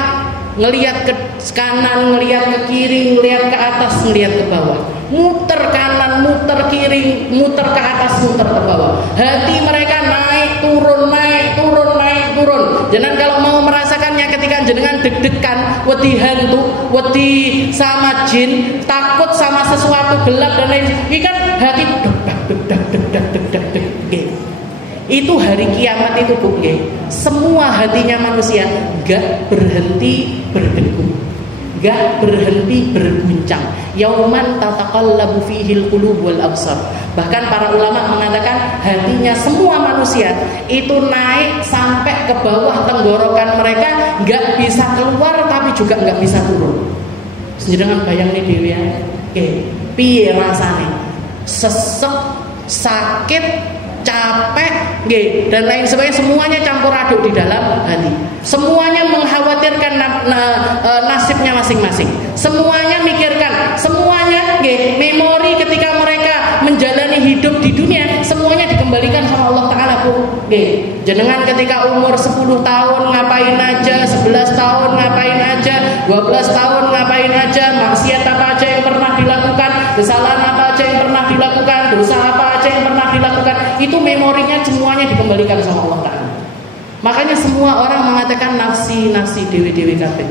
ngelihat ke kanan, ngelihat ke kiri, ngelihat ke atas, ngelihat ke bawah, muter kanan, muter kiri, muter ke atas, muter ke bawah. Hati mereka naik turun, naik turun, naik turun. Jangan kalau mau merasakannya ketika jenengan deg-degan, wedi hantu, wedi sama jin, takut sama sesuatu gelap dan lain, ini kan hati deg-deg. Itu hari kiamat itu Bu, semua hatinya manusia gak berhenti berdegup, gak berhenti berguncang. Yauman tataqallabu fihil qulub wal absar. Bahkan para ulama mengatakan hatinya semua manusia itu naik sampai ke bawah tenggorokan mereka, gak bisa keluar tapi juga gak bisa turun. Sedangkan bayang nih dewi ya, piye rasane sesek, sakit, capek, dan lain sebagainya, semuanya campur aduk di dalam hati. Semuanya mengkhawatirkan nasibnya masing-masing. Semuanya mikirkan, semuanya memori ketika mereka menjalani hidup di dunia, semuanya dikembalikan sama Allah Ta'ala, Bu. Jenengan ketika umur 10 tahun ngapain aja, 11 tahun ngapain aja, 12 tahun ngapain aja, maksiat apa aja yang pernah dilakukan, kesalahan apa aja yang pernah dilakukan, dosa apa aja yang pernah dilakukan, itu memorinya semuanya dikembalikan sama Allah Ta'ala. Makanya semua orang mengatakan nafsi dewi kabeh.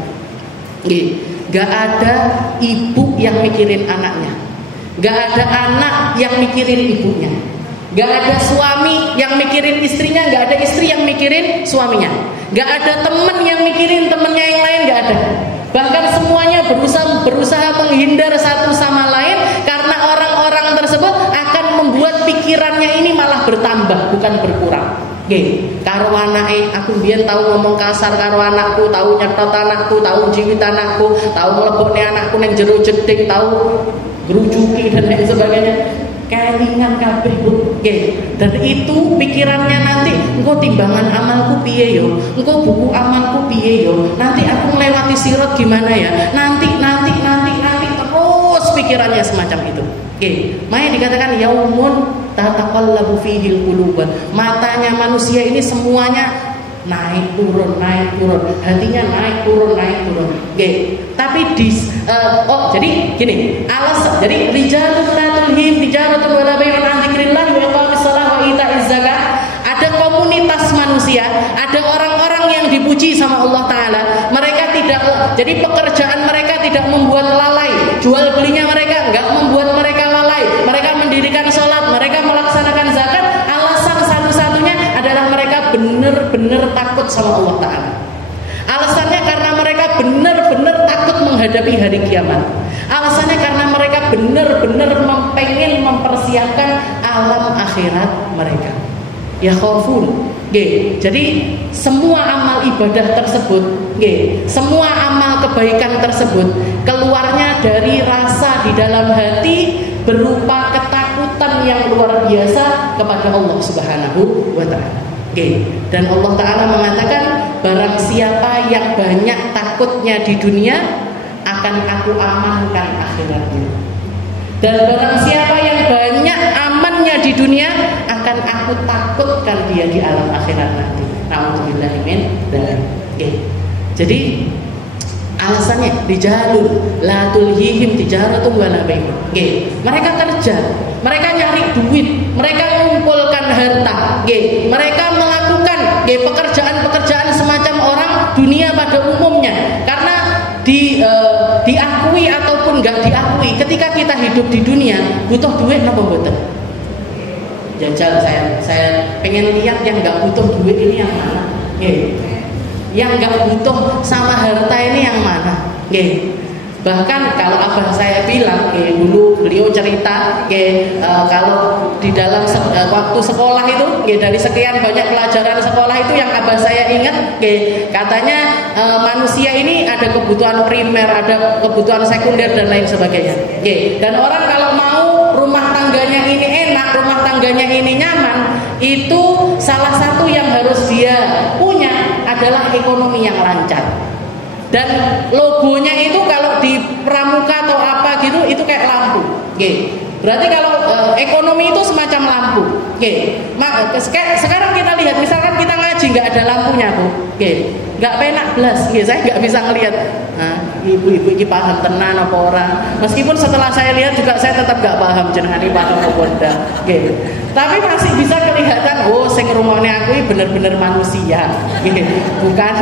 Gak ada ibu yang mikirin anaknya, gak ada anak yang mikirin ibunya, gak ada suami yang mikirin istrinya, gak ada istri yang mikirin suaminya, gak ada teman yang mikirin temennya yang lain, gak ada. Bahkan semuanya berusaha menghindar satu sama lain, karena orang-orang tersebut akan membuat pikirannya ini malah bertambah, bukan berkurang. Karo anake, aku biyen tahu ngomong kasar karo anakku, tahu nyetot anakku, tahu jiwit anakku, tahu nglebokne anakku ning jero jeding, tahu gerujuki dan lain sebagainya. Kelingan kabeh, Bu. Dan itu pikirannya nanti, engko timbangan amalku piye yo, engko buku amalku piye yo, nanti aku melewati sirat gimana ya, nanti terus pikirannya semacam itu. Makanya dikatakan yaumun tataqallabu fihil qulub. Matanya manusia ini semuanya naik turun, hatinya naik turun. Tapi jadi gini, jadi rijalun la tulhim tijaratun wala bai'un an dzikrillah wa iqamis shalah wa ita'iz zakat. Ada komunitas manusia, ada orang-orang yang dipuji sama Allah Ta'ala. Mereka jadi pekerjaan mereka tidak membuat lalai, jual belinya mereka enggak membuat mereka lalai. Mereka mendirikan sholat, mereka melaksanakan zakat. Alasan satu-satunya adalah mereka benar-benar takut sama Allah Ta'ala. Alasannya karena mereka benar-benar takut menghadapi hari kiamat. Alasannya karena mereka benar-benar pengen mempersiapkan alam akhirat mereka. Ya khaufun. Jadi semua amal ibadah tersebut, semua amal kebaikan tersebut keluarnya dari rasa di dalam hati berupa ketakutan yang luar biasa kepada Allah Subhanahu wa Ta'ala. Dan Allah Ta'ala mengatakan, barang siapa yang banyak takutnya di dunia, akan aku amankan akhiratnya. Dan barang siapa yang banyak amannya di dunia, akan aku takutkan dia di alam akhirat nanti. Na'udzubillah min dzalik. Jadi alasannya rijalun la tulhihim tijaratun wala bai'un. Mereka kerja, mereka nyari duit, mereka mengumpulkan harta, mereka melakukan pekerjaan-pekerjaan semacam orang dunia pada umumnya. Karena diakui ataupun nggak diakui, ketika kita hidup di dunia butuh duit napa mboten? Jajal saya pengen lihat yang nggak butuh duit ini yang mana? Yang nggak butuh sama harta ini yang mana? Bahkan kalau abah saya bilang, dulu beliau cerita, kalau di dalam waktu sekolah itu, dari sekian banyak pelajaran sekolah itu yang abah saya ingat, katanya manusia ini ada kebutuhan primer, ada kebutuhan sekunder dan lain sebagainya. Dan orang kalau mau rumah tangganya ini enak, rumah tangganya ini nyaman, itu salah satu yang harus dia punya adalah ekonomi yang lancar. Dan logonya itu kalau di pramuka atau apa gitu, itu kayak lampu. Berarti kalau ekonomi itu semacam lampu. Sekarang kita lihat, misalkan kita ngaji nggak ada lampunya, Bu. Nggak penak belas. Saya nggak bisa ngelihat. Nah, ibu-ibu ini paham tenan apa orang. Meskipun setelah saya lihat juga saya tetap nggak paham jenengan ini paham apa enggak. Tapi masih bisa kelihatan, sing ngrungokne aku ini bener-bener manusia. Bukan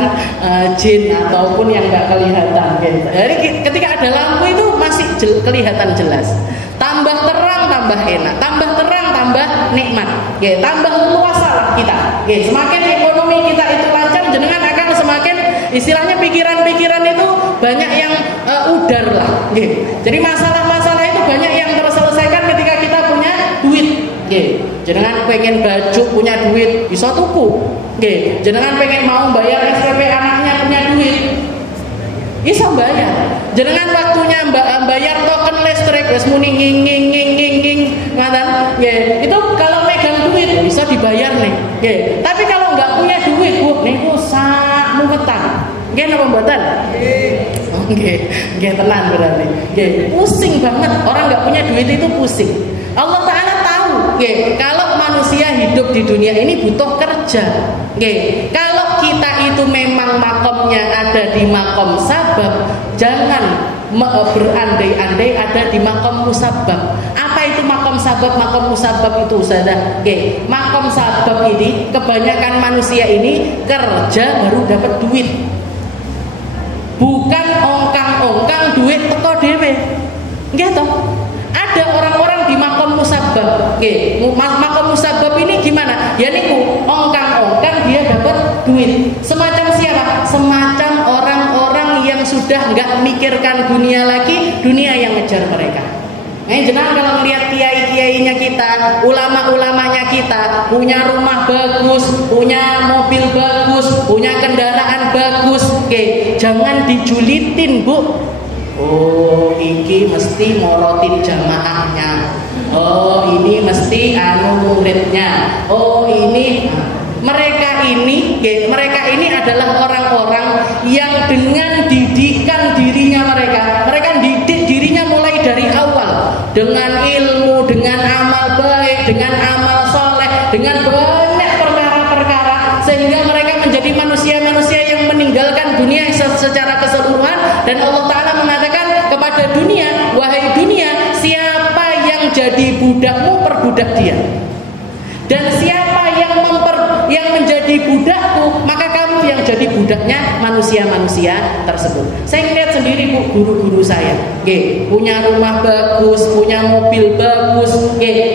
jin ataupun yang nggak kelihatan. Jadi ketika ada lampu itu masih kelihatan jelas. Tambah terang tambah enak, tambah terang tambah nikmat, tambah luasa lah kita. Semakin ekonomi kita itu lancar, jenengan akan semakin istilahnya pikiran-pikiran itu banyak yang udar lah. Jadi masalah-masalah itu banyak yang terselesaikan ketika kita punya duit. Jenengan pengen baju punya duit, bisa tuku. Jenengan pengen mau bayar SPP anaknya punya duit, bisa bayar. Jenengan waktunya bayar token listrik wis muni nging. Itu kalau megang duit bisa dibayar nih. Nggih. Tapi kalau nggak punya duit, Bu, niku sak mungetan. Nggih napa mboten? Nggih. Nggih tenan berarti. Nggih, pusing banget. Orang nggak punya duit itu pusing. Allah Ta'ala tahu, kalau manusia hidup di dunia ini butuh kerja. Kalau kita itu memang makomnya ada di makom sabab, jangan berandai-andai ada di makom musabab. Apa itu makom sabab, makom musabab itu Ustazah? Makom sabab ini kebanyakan manusia ini kerja baru dapat duit. Bukan ongkang-ongkang duit teko dhewe. Nggih toh? Ada orang-orang di makom musabab. Makom musabab ini gimana? Ya niku ongkang-ongkang dia dapat duit. Semacam siapa? Semacam orang-orang yang sudah nggak mikirkan dunia lagi, dunia yang ngejar mereka. Jenengan kalau melihat kiai-kiainya kita, ulama-ulamanya kita, punya rumah bagus, punya mobil bagus, punya kendaraan bagus, jangan dijulitin, Bu. Oh, iki mesti morotin jamaahnya. Oh, ini mesti muridnya. Oh, ini mereka ini adalah orang-orang yang dengan didikan dirinya mereka didik dirinya mulai dari awal dengan ilmu, dengan amal baik, dengan amal soleh, dengan banyak perkara-perkara sehingga mereka menjadi manusia-manusia yang meninggalkan dunia secara keseluruhan. Dan Allah Ta'ala mengatakan kepada dunia, wahai dunia, siapa yang jadi budakmu, perbudak dia. Dan siapa yang menjadi budakku, maka kamu yang jadi budaknya manusia-manusia tersebut. Saya lihat sendiri, Bu, guru-guru saya, punya rumah bagus, punya mobil bagus,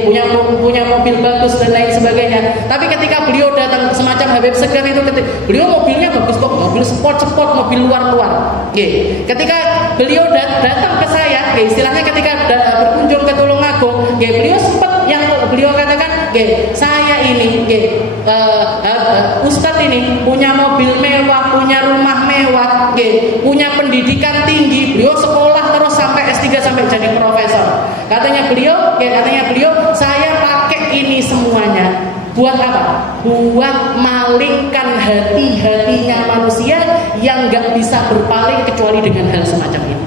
punya mobil bagus dan lain sebagainya. Tapi ketika beliau datang semacam Habib Segar itu, beliau mobilnya bagus kok, mobil sport, mobil luar. Ketika beliau datang ke saya, istilahnya ketika berkunjung ke Tulungagung, beliau sempat yang beliau katakan, saya ini, Ustadz ini punya mobil mewah, punya rumah mewah, punya pendidikan tinggi. Beliau sekolah terus sampai S3 sampai jadi profesor. Katanya beliau, saya pakai ini semuanya buat apa? Buat malingkan hati-hatinya manusia yang nggak bisa berpaling kecuali dengan hal semacam ini.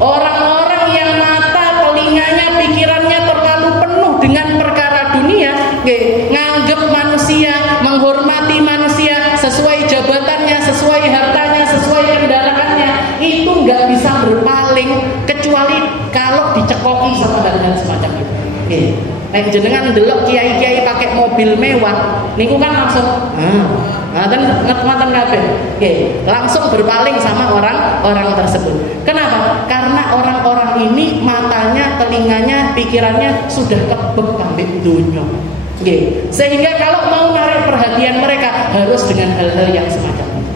Orang-orang yang mata, telinganya, pikirannya terlalu penuh dengan perkara dunia, nganggep manusia, menghormati manusia sesuai jabatannya, sesuai hartanya, sesuai kendaraannya, itu nggak bisa berpaling kecuali kalau dicekoki sama hal-hal semacam itu. Jenengan delok kiai-kiai pakai mobil mewah, niku kan langsung ngaten kabeh. Langsung berpaling sama orang tersebut. Kenapa? Karena orang-orang ini matanya, telinganya, pikirannya sudah kebek kambing dunia. Sehingga kalau mau narik perhatian mereka harus dengan hal-hal yang semacam itu.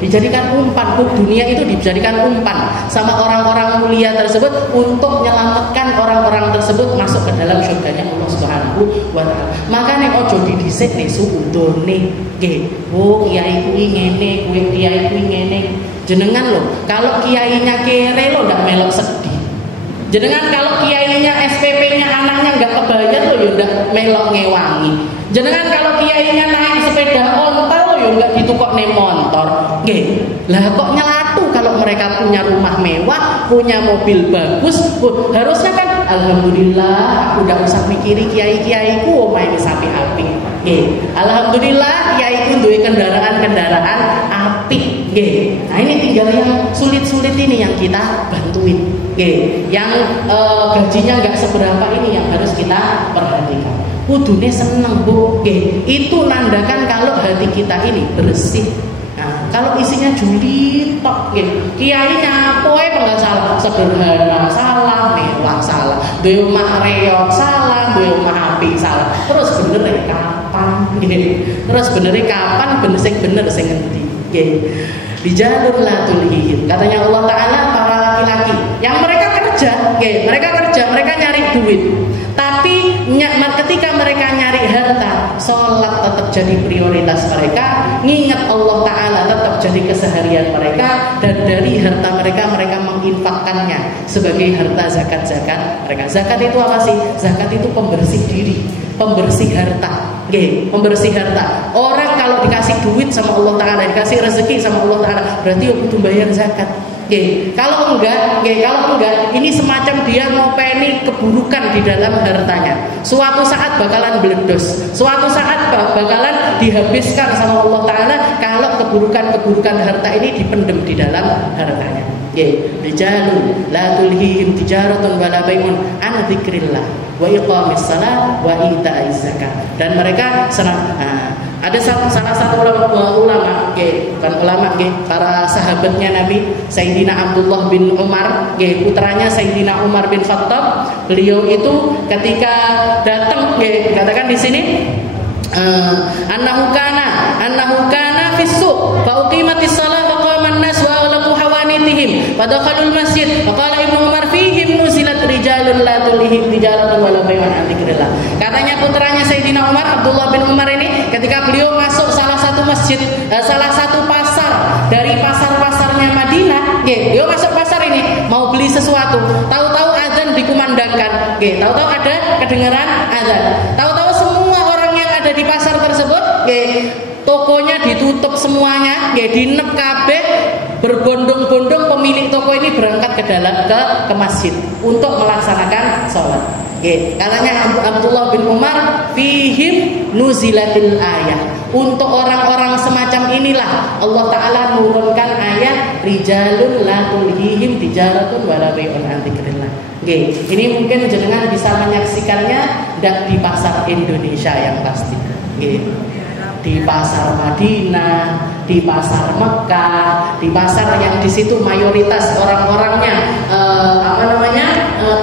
Dijadikan umpan, dunia itu dijadikan umpan sama orang-orang mulia tersebut untuk menyelamatkan orang-orang tersebut masuk ke dalam surganya Allah Subhanahu wa Ta'ala. Makanya ojo didhisik nek suudone. Kiai kuwi ngene, kiai kuwi ngene. Jenengan loh, kalau kiainya kere lo ndak melok sedih. Jenengan kalau kiainya SPP-nya anaknya nggak kebayar lo ya ndak melok ngewangi. Jenengan kalau kiainya naik sepeda ontel lo ya nggak ditukok nih motor. Lah kok nyelatu kalau mereka punya rumah mewah, punya mobil bagus. Harusnya kan alhamdulillah aku ndak usah mikiri kiai-kiaiku omahe wis apik-apik. Alhamdulillah kiaiku duwe kendaraan-kendaraan apik. Nah ini tinggal yang sulit-sulit ini yang kita bantuin. Yang gajinya nggak seberapa ini yang harus kita perhatikan. Kudune seneng, Bu. Itu nandakan kalau hati kita ini bersih. Nah, kalau isinya julid tok, kiai nyapoe enggak salah, sederhana salah, mewah salah, duwe omah reot salah, duwe omah apik salah. Terus bener kapan? Terus bener kapan? Bener sing ngendi? Di jalur latul hihid. Katanya Allah Ta'ala, para laki-laki yang mereka kerja, mereka nyari duit. Tapi ketika mereka nyari harta, sholat tetap jadi prioritas mereka, ngingat Allah Ta'ala tetap jadi keseharian mereka, dan dari harta mereka menginfakkannya sebagai harta zakat mereka. Zakat itu apa sih? Zakat itu pembersih diri, pembersih harta. Pembersih harta. Orang kalau dikasih duit sama Allah Ta'ala, dikasih rezeki sama Allah Ta'ala, berarti butuh bayar zakat. Kalau enggak, ini semacam dia ngopeni keburukan di dalam hartanya. Suatu saat bakalan beledos, suatu saat bakalan dihabiskan sama Allah Ta'ala kalau keburukan harta ini dipendem di dalam hartanya. Rijalun la tulhihim tijaratun wala bai'un an dzikrillah wa iqamis shalah wa ita'iz zakat. Dan mereka senang. Ada salah satu ulama, para sahabatnya Nabi, Sayyidina Abdullah bin Umar, putranya Sayyidina Umar bin Khattab. Beliau itu ketika datang, katakan di sini, annahu kana fis-suq fa uqimatis shalah wa qama an-nas wa aghlaqu hawanitihim fa dakhalul masjid fa qala Ibnu Umar fihim nuzilat rijalun la tulihim tijaratun wala bai'un an dzikrillah. Katanya putranya Sayyidina Umar, Abdullah bin Umar ini, ketika beliau masuk salah satu masjid, salah satu pasar dari pasar-pasarnya Madinah, beliau masuk pasar ini mau beli sesuatu, tahu-tahu azan dikumandangkan, tahu-tahu ada kedengaran azan, tahu-tahu semua orang yang ada di pasar tersebut, tokonya ditutup semuanya, dinep kabeh, berbondong-bondong pemilik toko ini berangkat ke masjid untuk melaksanakan sholat. Katanya Abdullah bin Umar, fihim nuzilatil ayah. Untuk orang-orang semacam inilah Allah Ta'ala menurunkan ayat rijalun la tulhihim tijaratun wala bai'un an dzikrillah. Ini mungkin jenengan bisa menyaksikannya tidak di pasar Indonesia yang pasti. Di pasar Madinah, di pasar Mekah, di pasar yang di situ mayoritas orang-orangnya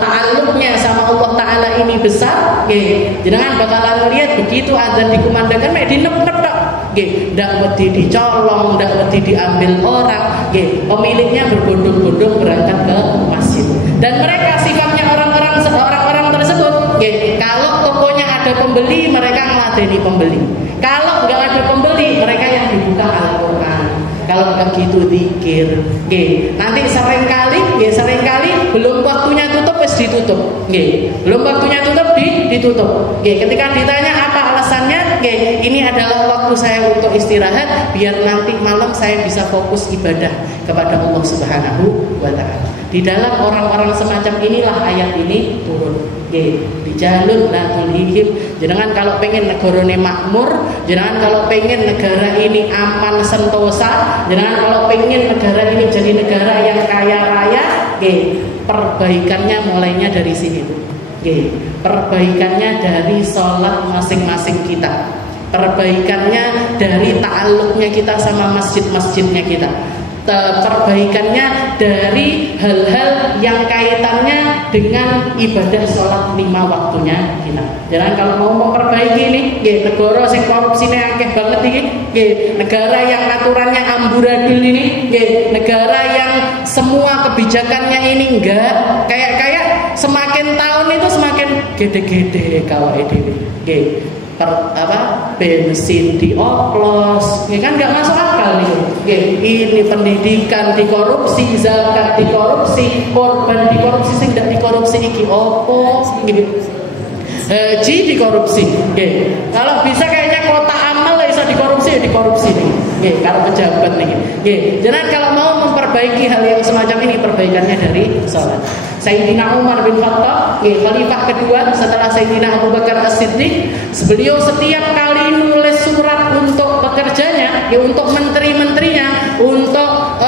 ta'alluqnya sama Allah Ta'ala ini besar, jenengan bakalan lihat begitu azan dikumandangkan mek dinep-nep tok, ndak wedi dicolong, ndak wedi diambil orang, pemiliknya berbondong-bondong berangkat ke masjid. Dan mereka sifatnya orang-orang tersebut, kalau tokonya ada pembeli, mereka meladeni pembeli. Kalau nggak ada pembeli, mereka yang dibuka Al-Quran. Kalau begitu zikir, nanti seringkali belum waktunya tutup wis ditutup, belum waktunya tutup ditutup. Ketika ditanya apa alasannya, ini adalah waktu saya untuk istirahat, biar nanti malam saya bisa fokus ibadah kepada Allah Subhanahu wa Ta'ala. Di dalam orang-orang semacam inilah ayat ini turun. Di jalur la tulhihim. Jenengan kalau pengen negarane makmur, jenengan kalau pengen negara ini aman sentosa, jenengan kalau pengen negara ini jadi negara yang kaya raya, perbaikannya mulainya dari sini. Perbaikannya dari sholat masing-masing kita. Perbaikannya dari ta'alluqnya kita sama masjid-masjidnya kita. Perbaikannya dari hal-hal yang kaitannya dengan ibadah sholat 5 waktunya kita. Jangan kalau mau memperbaiki ini, negara sing korupsinya akeh banget ini, negara yang aturannya amburadul ini, negara yang semua kebijakannya ini enggak kayak semakin tahun itu semakin gede-gede kawae dhewe. Bensin dioplos, kan nggak masuk akal nih. Ini pendidikan dikorupsi, zakat dikorupsi, korban dikorupsi, sing tidak dikorupsi iki opo, haji dikorupsi. Kalau bisa kayaknya kota amal bisa dikorupsi ya dikorupsi nih. Kalau pejabat nih. Jangan kalau mau memperbaiki hal yang semacam ini, perbaikannya dari sholat. Sayyidina Umar bin Khattab, khalifah kedua setelah Sayyidina Abu Bakar As-Siddiq, beliau setiap kali nulis surat untuk pekerjanya, untuk menteri-menterinya, untuk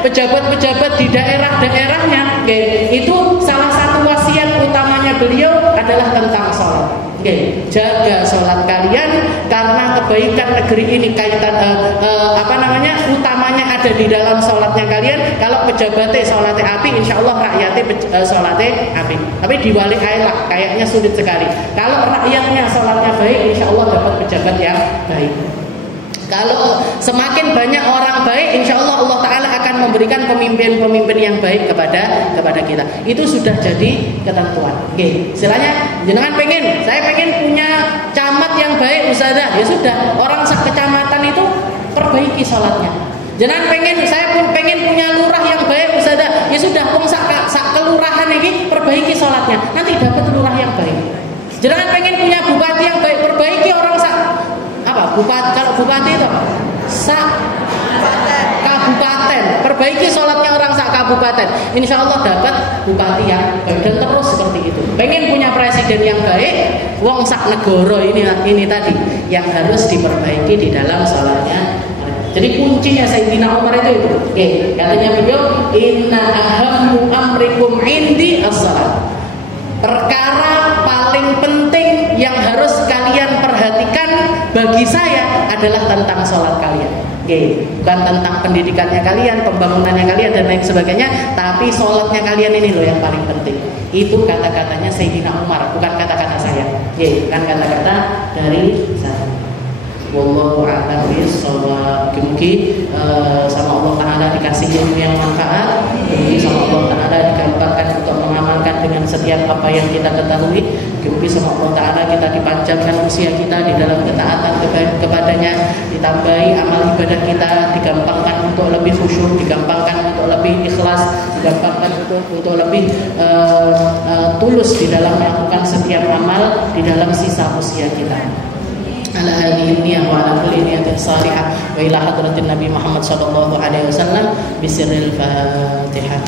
pejabat-pejabat di daerah-daerahnya, itu salah satu wasiat utamanya beliau adalah tentang sholat. Jaga sholat kalian karena kebaikan negeri ini kaitan utamanya ada di dalam sholatnya kalian. Kalau pejabatnya sholatnya api, insya Allah rakyatnya sholatnya api. Tapi diwalik lah, kayaknya sulit sekali. Kalau rakyatnya sholatnya baik, insya Allah dapat pejabat yang baik. Kalau semakin banyak orang baik, insya Allah Allah Ta'ala akan memberikan pemimpin-pemimpin yang baik kepada kita. Itu sudah jadi ketentuan. Istilahnya, jenengan saya pengen punya camat camat yang baik Ustazah, ya sudah, orang sak kecamatan itu perbaiki sholatnya. Jangan saya pun pengen punya lurah yang baik Ustazah, ya sudah, wong sak kelurahan ini perbaiki sholatnya, nanti dapat lurah yang baik. Jangan pengen punya bupati yang baik, perbaiki orang bupati, kalau bupati itu sak kabupaten, perbaiki sholatnya orang sak kabupaten, insya Allah dapat bupati yang baik. Dan terus seperti itu. Pengen punya presiden yang baik, wong sak negoro ini tadi yang harus diperbaiki di dalam sholatnya. Jadi kuncinya Sayyidina Umar itu. Oke, katanya beliau, inna ahammu amrikum indi as-salat. Perkara paling penting yang harus kalian perhatikan bagi saya adalah tentang sholat kalian. Oke, bukan tentang pendidikannya kalian, pembangunannya kalian dan lain sebagainya, tapi sholatnya kalian ini loh yang paling penting. Itu kata-katanya Sayyidina Umar, bukan kata-kata saya. Oke, bukan kata-kata dari saya. Wallahu a'lam bishawab. Mungkin sama Allah Ta'ala dikasih ilmu yang manfaat, mungkin sama Allah Ta'ala digambarkan untuk mengamalkan dengan setiap apa yang kita ketahui, mungkin sama Allah Ta'ala kita dipanjangkan usia kita di dalam ketaatan kepadanya, ditambahi amal ibadah kita, digampangkan untuk lebih khusyuk, digampangkan untuk lebih ikhlas, digampangkan untuk lebih tulus di dalam melakukan setiap amal di dalam sisa usia kita. Ala hadhihi niyyah wa ala kulli niyatin salihah wa ila hadratin Nabi Muhammad sallallahu alaihi wasallam bisirril Fatihah.